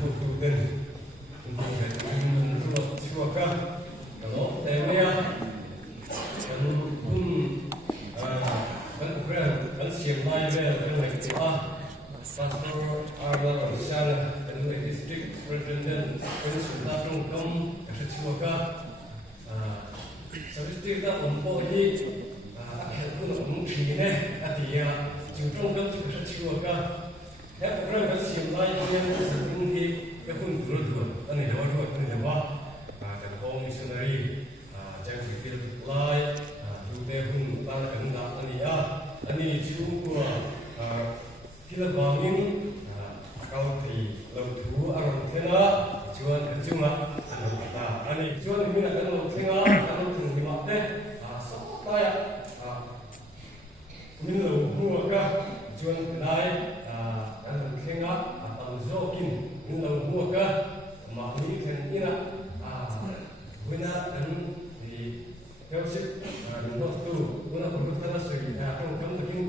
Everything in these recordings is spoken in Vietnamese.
thuộc tu tên mình chùa cơ đó để bây giờ vẫn xiêm mai về cái này thì Pastor Arnold Marshallเป็น district president เป็นสุนทรภูมิคือชัวร์ก็สถิติก็ผมพอดีแค่พูดถึงทีเนี่ยที่จุดตรงก็คือชัวร์ก็แล้วพวกเราก็เสียงไล่เนี่ยสิ่งที่ก็คุณรู้ตัวอันนี้เรารู้อันนี้ว่าแต่พอมิชชันนารีจะฟิลไล่ดูเดี๋ยวคุณตั้งกันได้อันนี้ชัวร์ที่เราบอกนี่เขาที่เราถูอารมณ์เท่านั้นชวนจุ่มอันนี้ชวนมีอะไรเราเท่านั้นเราถึงที่มาเต้สองไปมีเราหัวก็ชวนได้อันนั้นเท่านั้นตอนโจกินมีเราหัวก็มามีเท่านี้นะเวลาอันนี้เดี๋ยวสิเราตู้เวลาผมทำอะไรสิ่งที่เราทำกิน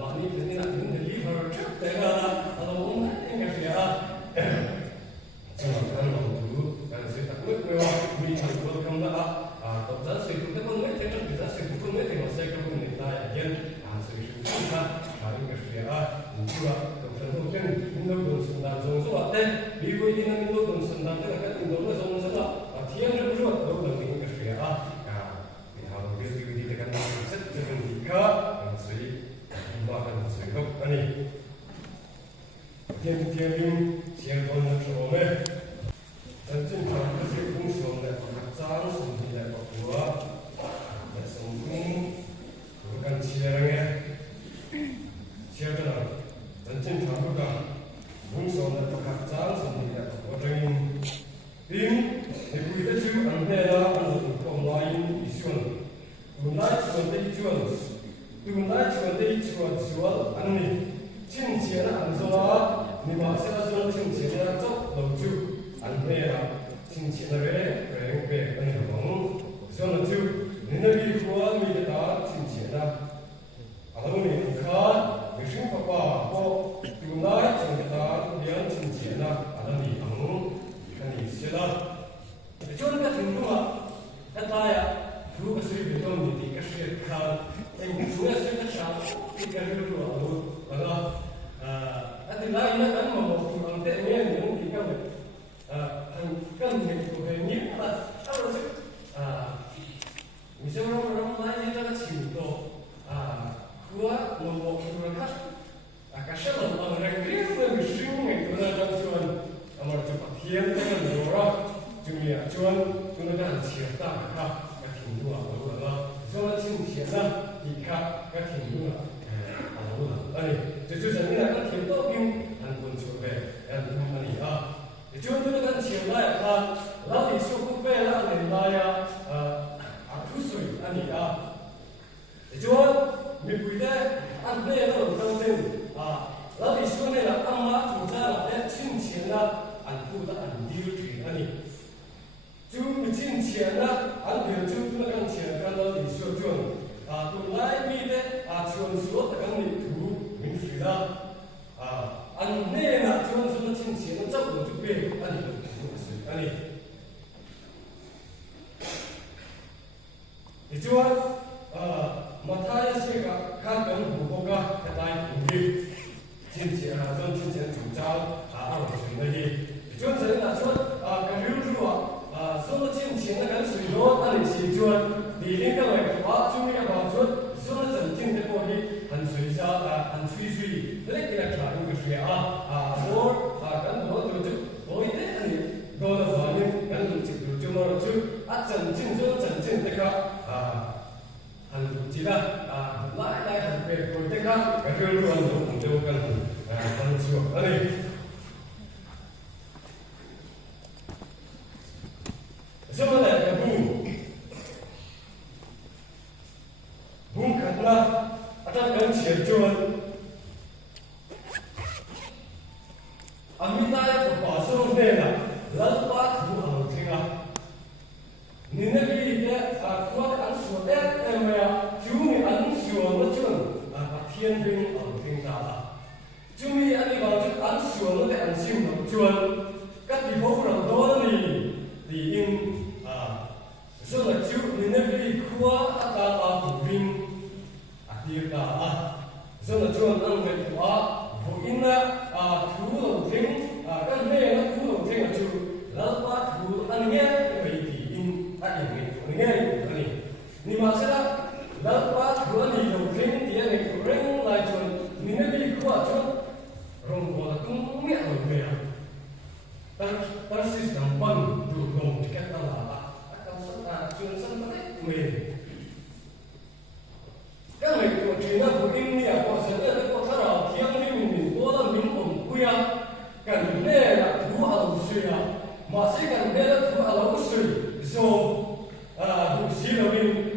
มามีเท่านี้นะถึงจะรีบมาชุบแต่ก็เราไม่ได้เสียซึ่งเราดูการเสียตักเมื่อเรามีทางตัวคำนั้นตอนนั้นสิ่งที่คนไม่ได้ทำสิ่งที่คนไม่ได้ทำสิ่งที่คนไม่ได้ยังสิ่งที่คนทำการเสียผมคิดว่าตอนนั้นเราเช่นมินโดนสันดานทรงสวัสดิ์มีคนที่นั่งมินโดนสันดานแต่ละคนมินโดนทรงสวัสดิ์เที่ยงเรารู้ว่าเราต้องมีการเสียมีทางเรื่องที่จะกันมาเสร็จจะเป็นที่ข้าสิ่งว่ากันสิ่งก็อันนี้เที่ยงเสียงคนนั้นโชว์ไหม真正常这些公司呢，张什么的包括那什么，我看起来呢，写着呢，真正常不干，公司呢包括张什么的，我这边，你不得就安排了，安排到哪里去了？到哪去了得去了，到哪去了得去了，安尼，挣钱了安怎啊？你马上说挣钱了走路就。安排了，亲戚那边人别那个忙，像那就你那边说没得打亲戚的，后面看有什么爸爸或有哪种的打两亲戚的，那你忙，看你写了，就那个程度嘛，那大呀，如果是比较你的个是看，哎，你主要是个啥，这个是主要那个那你来那咱们我们这边能比较。cần phải của người nhiễm là sao là chứ mình xem nó nói như là chịu độ của một người khác cái sự là ở đây riêng với người sinh người tôi là đang chọn mà chụp thiên cái là nhiều đó chúng mình chọn chúng nó đang chia ta cả cái tình huống của nó cho nó chịu chia ra thì cả cái tình huống này就像你那个听到兵很不错呗很他妈就这个钱来看，老李说不费了，你来呀，吐水啊你啊，就你不得按那个当真老李说那个阿妈主张来挣钱了，按不得按丢去啊你，就你挣钱了，按丢就那个钱跟老李说就都来你的全说的跟你图明水了按那个就说那挣钱，那这我就变按你。아니, 이주한 마타야 씨가 간병 후보가 대단히 공기 진짜 전 진짜 주장 알아서 준비해. 이주한 저는 가류루와 서로 진짜 간 수요 아니 시주한 리링가 와 중요한 와준 서로 전진 대보니 한 수이수이 이렇게 하는 것이야. 간 뭐도 거의 아니 đó là do những cái tổ chức được chung nó chứ chân chân tất cả hành chỉ là lại hành về rồi tất cả cái điều luôn cũng đều cần phân chia ở đây cho nên là cái vùng khát là ở trong cái chiến trường Amita ya bỏ xuống đây là lần ba thủ hàng thiên à, nên là cái gì đấy qua ăn sủa đấy em à, chú mình ăn sủa nó chuẩn thiên vinh ở thiên giả là, chú mình ăn đi vào chút ăn sủa nó để ăn siêu nó chuẩn, suy à mà sẽ cần biết là thứ ở lâu suy rồi vụ xí là mình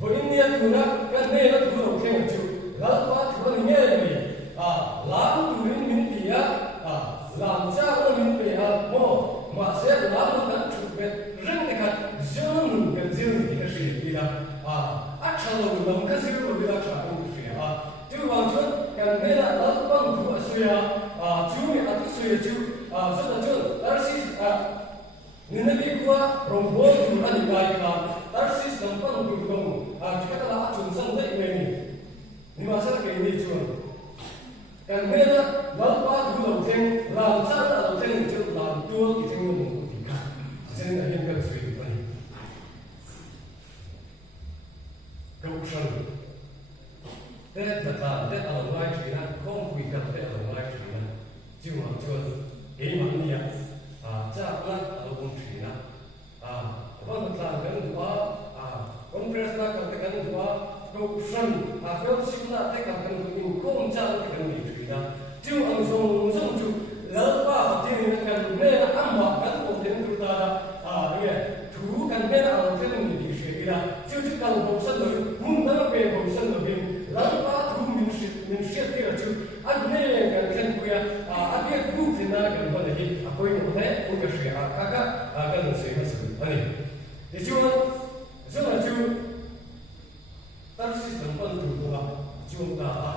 với nghĩa thứ đó cái này nó thứ đầu tiên là chịu lỡ quá thứ là nghe mình làm từ đến mình thì làm sao nó mình bị mà sẽ làm nó đang chụp về riêng cái hạt dương cái dương thì cái gì đi là actually nó cái gì rồi đi là trả công việc chứ bằng chút cái này là lỡ bằng thứ ở suy chú mình ăn suy chú rất là chú đó là nên đi qua rồng bố từ anh gái cả Tarsis đồng phân từ đồng chúng ta đã chuẩn sân đấy mình nhưng mà sao cái này chuẩn cái này là lỡ qua từ đầu tiên làm sao là đầu tiên chứ làm tua thì thành một cái gì cả cho nên là hiện cái suy nghĩ này câu sân thế là ngoài chuyện là không quy định thế là ngoài chuyện là chứ mà chưa ý mà như vậy chắc là ở công trình là vâng là cái đó công việc là cái đó câu sân phiếu xin là cái mình không chắc cái gì là chứ ông dùng chủ lỡ qua thì cái này là ăn mặc cái của tiền chúng ta cái chủ cái này là cái mình đi chơi là chứ cái công sân rồi muốn nó về công sân rồi lỡ qua chủ mình sẽ cái là chứ anh này cái của anh biết cũng thì là cái vấn đề tôi nói thế cũng phải sửa cái nó sửa cái này thì chú rất là chú ta system phân từ của chúng ta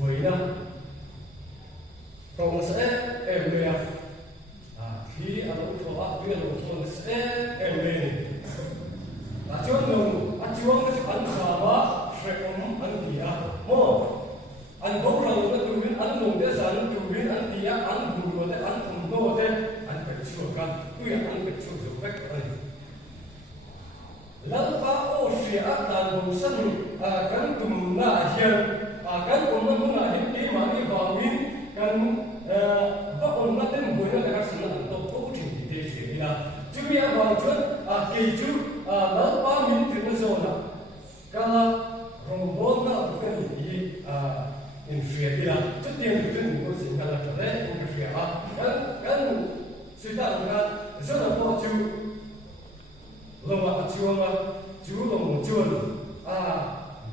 với năm còn sẽ em về khi anh cũng có tuyên bố còn sẽ em về chú anh sao sẽ anh thì anh bố rằng là tụi mình ăn nồng để sản tụi mình ăn thì ăn bùn rồi ăn không nô thế ăn phải chua cả tụi ăn phải chua rồi phải cái này lần ba ô xia đàn bông sân cái tụm na hiền cái tụm nó muốn là hiền tí mà đi vào miếng cái vợ ông nó tên mùi nó là cái sự là tôi cố trình thì thế gì là chú bây giờ vào trước kỳ chú lần ba miếng thì nó rồi là cái rồng bốn nó cái gì in phía đi là trước tiên thì chúng tôi xin là trở lại in phía cái suy tạo ra rất là khó chịu lòng mà chú lòng chuồn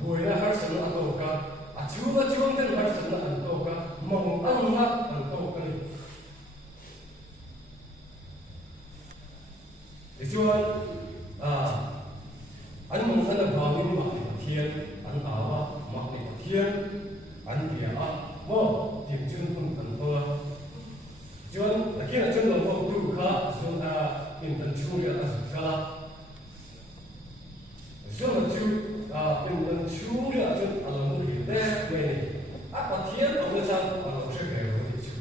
buổi là har sân ăn tô cả chú là chuồn cái har sân ăn tô cả mong ăn là ăn tô cái thì chuồn anh mong anh là vào những mặt thiên anh ảo mặt thiên anh thì tìm chân không cần thôi chân khi là chân đồng hồ tu khá chân tìm tận chung là khá chân là chú tìm tận chung là chân là một cái đẹp này có thiên ở bên trong là chưa kể rồi chứ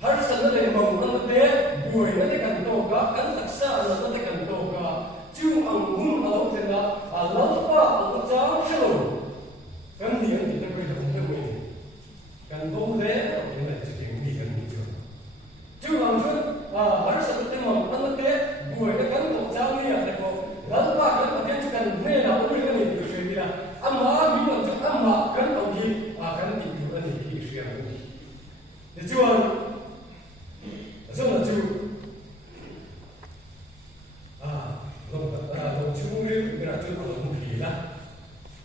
har sân nó để mong nó để buổi nó để cần tô cả anh thật sự là nó để cần tô cả chứ ông muốn ở đâu thì là lâu quá ông cháu rồi cái niệm thì nó bây giờ không thể mình cần vô thế thì là chỉ chuyện gì cần gì chưa chứ bằng chút bản thân cái mong nó thế buổi cái cán bộ giáo như là thầy cô lâu quá cái mà chỉ cần nghe nào cũng cái gì được chuyện gì là âm hóa bí mật chút âm hóa cán bộ gì cán gì cái gì chuyện gì thì chưa rất là chưa rồi chú nguyên cái là chưa có một gì đó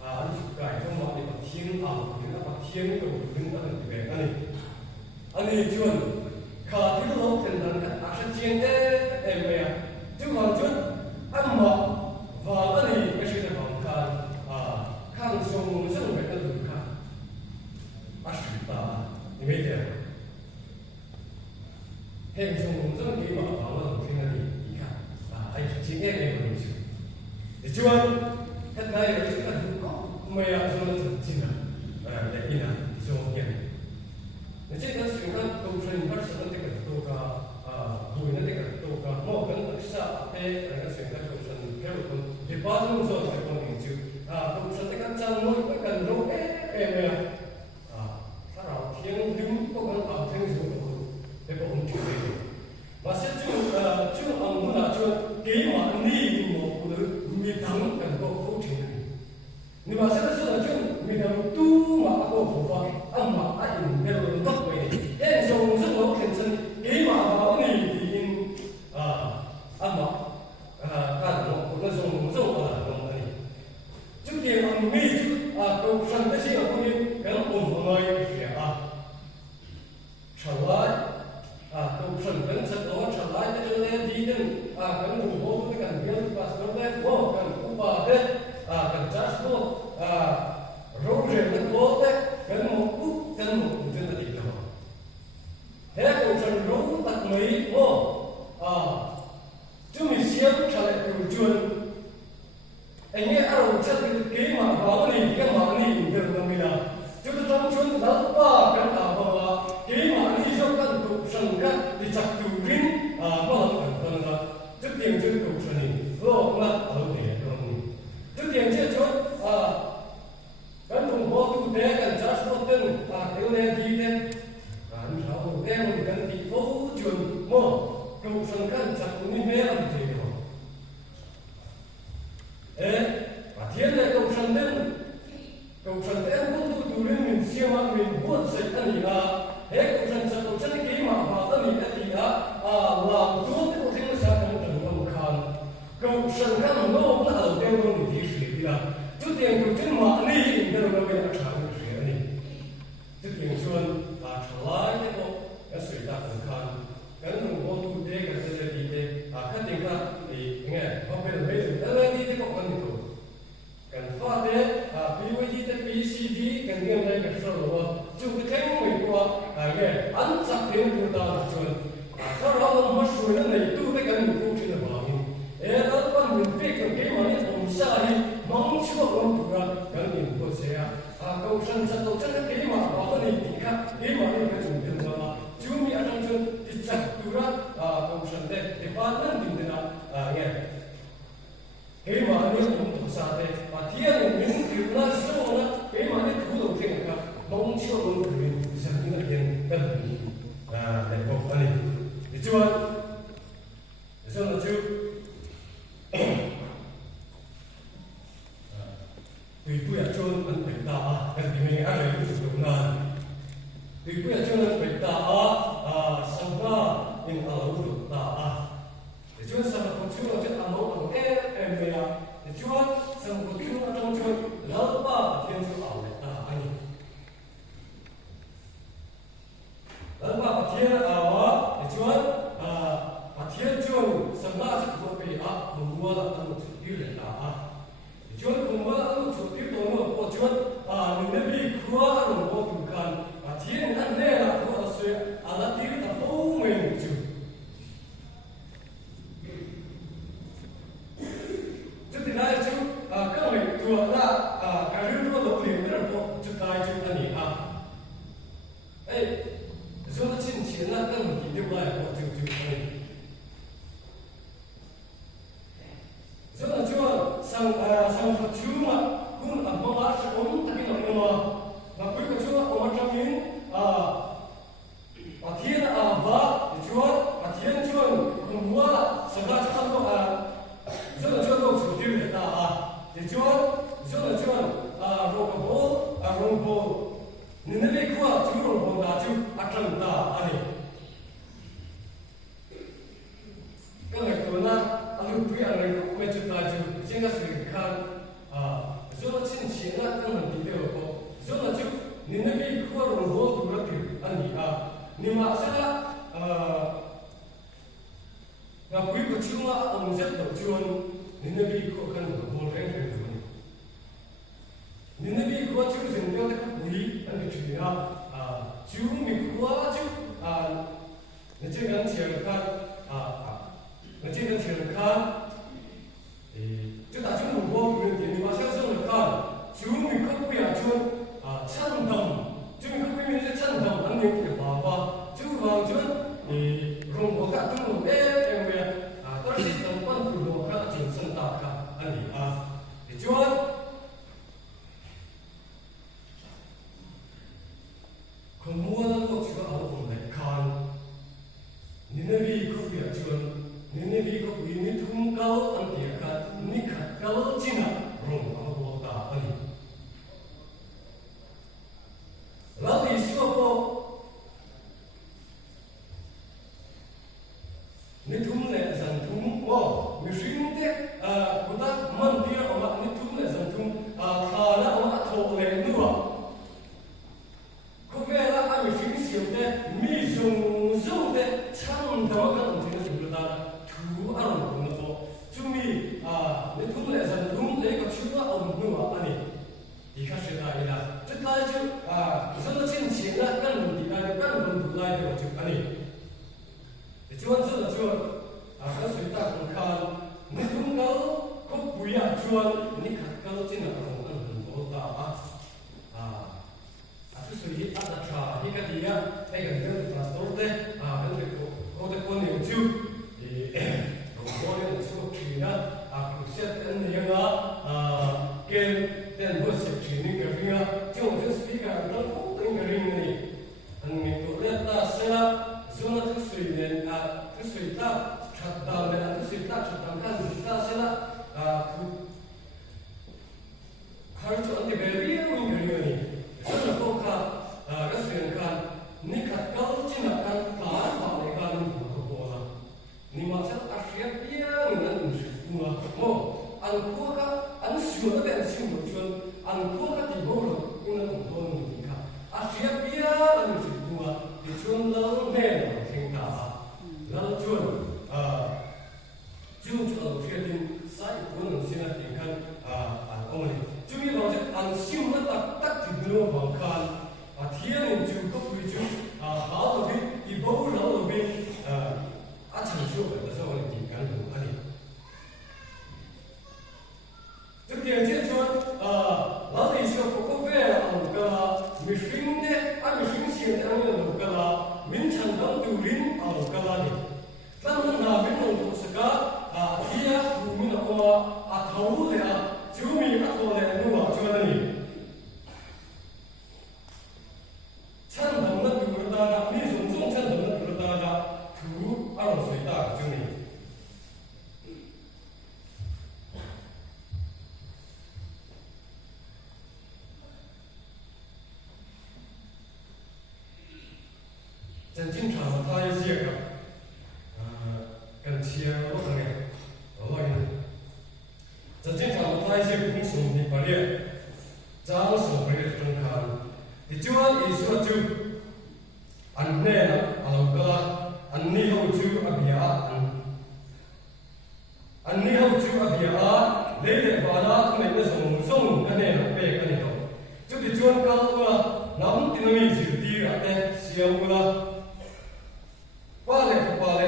anh cải trong mọi để thiên thì là thiên của mình anh về anh này chuẩn khá thứ lâu thì là action chiến em về chứ còn chút ăn mập và anh này cái sự là khang sông rất là cái gì cả ta你没见黑松这么给马房了我听了你看今天没有东西你就看他有这个没有说怎进来来一拿就变那这个是看都是你看什么这个都个路的这个都个莫跟下哎那个选择都是还有你把这么说才光明就都是那个张罗那个路没有他老天不管老天什么这个我们绝对mà sẽ chú ông muốn là cho kỹ mà đi một người miền thắng cần có phúc trình nhưng mà sẽ là chú miền thắng tu mà có phúc âm mà ni me an te ho thiên này cầu trần tên cũng tu lên mình siêu mà mình buồn sạch anh đi à hết cầu trần cái mà vào tâm mình anh đi à làm tốt cái thiên sa cầu trần không khan cầu trần cái mà nó là đầu tiên mình đi xử lý là chút tiền cầu trần mà đi nên là mình đã trả được chuyện này chút tiền xuân là trả lại cái bộ cái sự ta không khan cái mình có tu thế cái sự gì thế cái tiền ta thì nghe không biết là mấy thứ đó đi thế có quan điểm cần phát thế PVD te PCD cần game này cần sơ rồi chú cái thêm người qua nghe ăn sạch thêm chúng ta chuẩn sau đó nó mất suy nó này tu cái cần mình tu trên là bao nhiêu đó quan mình biết cái mà nó không sai đi mong chúa không được ra cần mình có sẽ cầu sanh cái mà bảo nó này thì khác cái mà nó phải dùng tiền mà chú mi ăn trong chân thì chắc tu ra cầu sanh thế thì phát nên mình thế nào nghe cái mà nó cũng thuộc sa thế và thiên mình cứ nói số nó cái mà nó thủ đầu tiên là mong chúa luôn mình sang những cái chuyện đơn để có phần này được chưa được chưa chưa tùy quy ở chỗ mình phải tạo cái gì mình ăn được đúng là tùy quy ở chỗ mình phải tạo sang ba mình ở đâu được tạo để chúa sang một chúa ở chỗ ăn nấu bằng em về để chúa sang một chúa ở trong chúa lỡ ba thiên chúa ở lại ta anh lỡ ba thiên ở để chúa thiên chúa sang ba sẽ có bị không mua là ăn một chút tiêu để ta để chúa không mua ăn một chút tiêu tôi mua của chúa mình đã bị khóa rồi mua cùng cần thiên ăn đây là của tôi sẽ là tiêu ta phố mình chú thì đây chú các mình thuộc là cái rừng nó lộ liễu rất là chú tài chú ta nhỉ dù nó chín chiến là các mình đi điều lại của chú này dù là chú sang một chú mà cũng là mong là sẽ ổn tại cái nội mà quý của chú ở mặt trong những thiên và chú thiên chú cũng mua sẽ ra cho không có rất là cho tôi chủ tiêu để ta để cho rất là cho rồng bồ nên nó đi qua chú rồng bồ là chú trần ta anh cái này tôi là anh bây giờ này cũng chưa ta chú chính là sự khan rất là chính xác là cái mình đi được có rất là chú nên nó đi qua rồng bồ tôi là kiểu anh nhưng mà sẽ và quý của chúng ta ông rất đầu chuông nên nó bị khó khăn của một cái người của mình nên nó bị khó chịu dừng cho các quý anh được chuyện chú mình quá chú nó chưa gắn chiều khăn nó chưa gắn chiều khăn thì chúng ta chúng một vô quyền thì mà sẽ dùng được khăn chú mình không bây giờ chuông chân đồng chú mình không bây giờ chân đồng anh mình phải bảo qua chú vào chú thì rồng có cả chúng một em về có thể trong quan thủ đồ các trường sinh tạo cả anh thì chúa không mua nó có chữ áo cùng lại khan nên nó vì có việc chuồn nên nó vì có vì nên thung cao anh thì cả nên khát cao chính là rồng áo bộ ta anh lão đi xưa cô nên thung này dần thung mình suy nghĩ thế của ta mình đi ở mặt nên thung này dần thung thà là ở mặt thổ này nữa có vẻ là anh suy nghĩ nhiều thế mi dùng thế chẳng đâu các đồng chí nó chúng ta thú ăn của nó chúng mi nên thung này dần thung đấy có chữ ông nữa anh thì khác sẽ là rất là chứ rất là chính chính là các mình thì các mình đủ lại được chữ anh chúa rất là chúa các suy ta cũng khan nên cũng có bùi chúa nên khát cao trên là không ăn hồn bố ta cái suy nghĩ ăn là trà như cái gì á hay gần như là transporte cái việc có thể có nhiều chứ thì cũng có những số chuyện á cũng sẽ tên nhiều game tên bữa sẽ chuyện như cái gì á chứ không chỉ speaker nó cũng tên cái gì này anh mình cũng biết ta sẽ do nó thức suy nên thức suy ta shutdown dan itu sifat shutdown kan kita sila harus anti beri yang ini. Sebab kau rasanya kan ni kat kau cina kan kelar balik kan berkuasa. Ni masa asyik dia dengan semua. Oh, angku kan semua ada semua cuman angku kan di bawah dengan untuk ni kan. Asyik dia dengan semua. Cuman lalu mana tinggal. Lalu cuman 주로 최근 사이트는 생각하니까 어머니 주위 방식 안 쉬우면 딱딱 뒤로 방칸 뒤에는 지금 거꾸로 좀 하도 이 버블 하도 아참 쉬워요. 그래서 오늘 기간도 아니 특히 이제 저 나도 있어 코코페 안가 미싱데 미싱시에 하는 거가 민찬도 두린 안가라니 나는 나 민노 도스가 dia bumi nak tahu dia cumi atau dia nuah cuma ni. Chan banget berada, ni sungsung chan banget berada tu alam cerita cumi. Jadi cinta saya siapa? Kan siapa orang ni?这经常他一些公司的把列，张手会正看，你就按意思就，安内了，老个，安内后就阿比亚，安内后就阿比亚，你的话啦，那个送个内了，别个内头，就你就按搞个，南天那边就地了，小个啦，巴勒，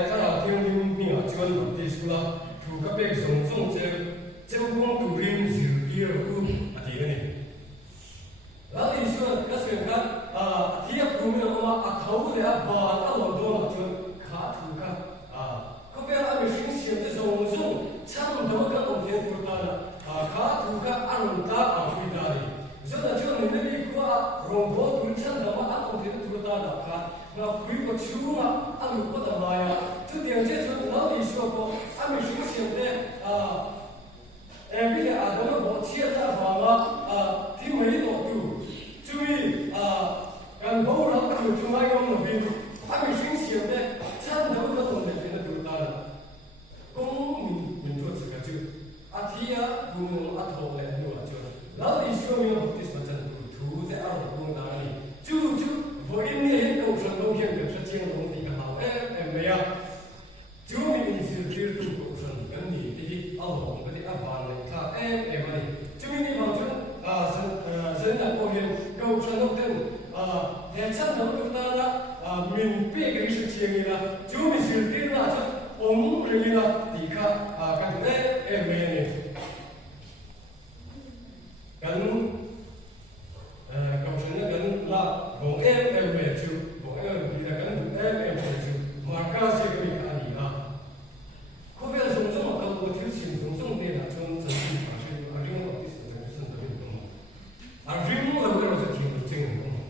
看到天你啊，就按到地数啦。Juga pek song cewek pun turin zirkir adi ni. Lalu isu kasih kan tiap bumi nama tahu dia bahkan lodo macam kat bukan. Kau biar kami sing song cang doa orang bertanya kat bukan anta aku dari. Jadi macam ni gua robot tulisan nama orang bertanya kat. Nah, kita cuma anu pada maya. Jadi yang jadi lalu isu apa? Kami sing bila ada orang cerita bahawa tim ini tu, cumi kan bawa orang cuma yang lebih. Kami sing chan tahu orang lebih nak bertanya. Kau minta sekarang, atia gunung atau lain dua je. Lalu isu yang bukti macam tu, tu orang gunung ni. Ini kau senang yang kerja yang orang tidak tahu. Mereka cuma ini sihir tu kau senang ni. Jadi Allah berarti apa ni? Mereka cuma ini macam senang kau senang tu. Hecat nak bertanya mimpi kerja yang ini. Cuma sihir lah. Mereka tiga kata mereka ni. Kan kau senang kan lah. Bong tu, bila kan tu, maka saya kami lah. Kau biar sungsung kalau kau terus sungsung dia nak cuma sendiri pasal ada yang waktu sendiri tu. Ada yang orang orang tu tinggal tu.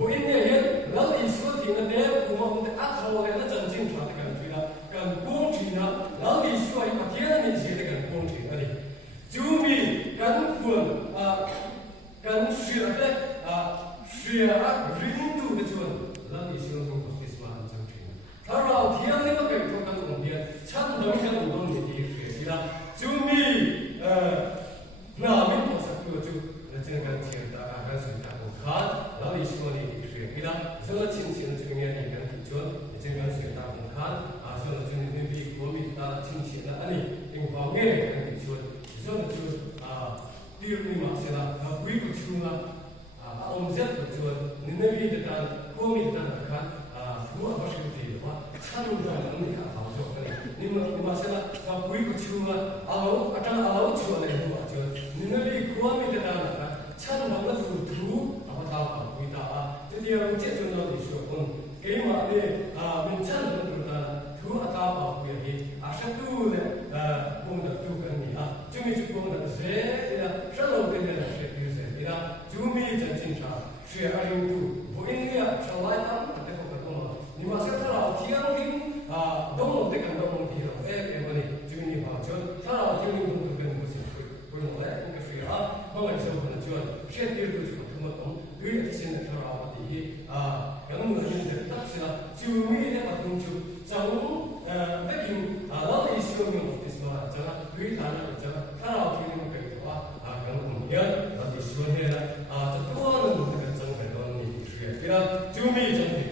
Boleh ni ya, lalu isu tinggal dia, rumah untuk atau orang nak janji cakap kan tu lah, kan kunci lah, lalu isu ayat dia ni sih kan kunci ni. Cumi kan pun kan syirat Syariat rindu betul, lalu isu untuk Islam macam ni. Kalau tiang ni tak berikut kan kemudian, chan demi kan untuk jadi syariat. Cumi, namin tu satu tu, jangan cerita akan cerita bukan, lalu isu ni syariat. Soal cincin cumia ni kan tujuan, jangan cerita bukan. Soal cincin ni kami kita cincin lah ni, yang bangga kan tujuan. Soal tu dia ni masalah, bui cuma. Omzet betul, ni dekat kami dekat dua pasal itu, canggah ni apa maksud ni? Ni masalah bui cuma alau cuma ni dua je. Ni kami dekat canggah tu apa tahu bui tak. Jadi yang cek contoh di sini, kema ni mencan betul tu apa bui ni. Asal tu ni pun tu kan ni. Cuma pun saya selalu kena saya cumi janji cah, syariat itu, bukan dia selain apa kita kau ni masa kalau tiang ni, dong sila cumi dia patung cu jauh baking lalu isu yang office mana jangan duit tanah jangan kalau kini muka itu akan kemudian nanti isu dia tentuan untuk kerjaan kerjaan ini kira cumi jangan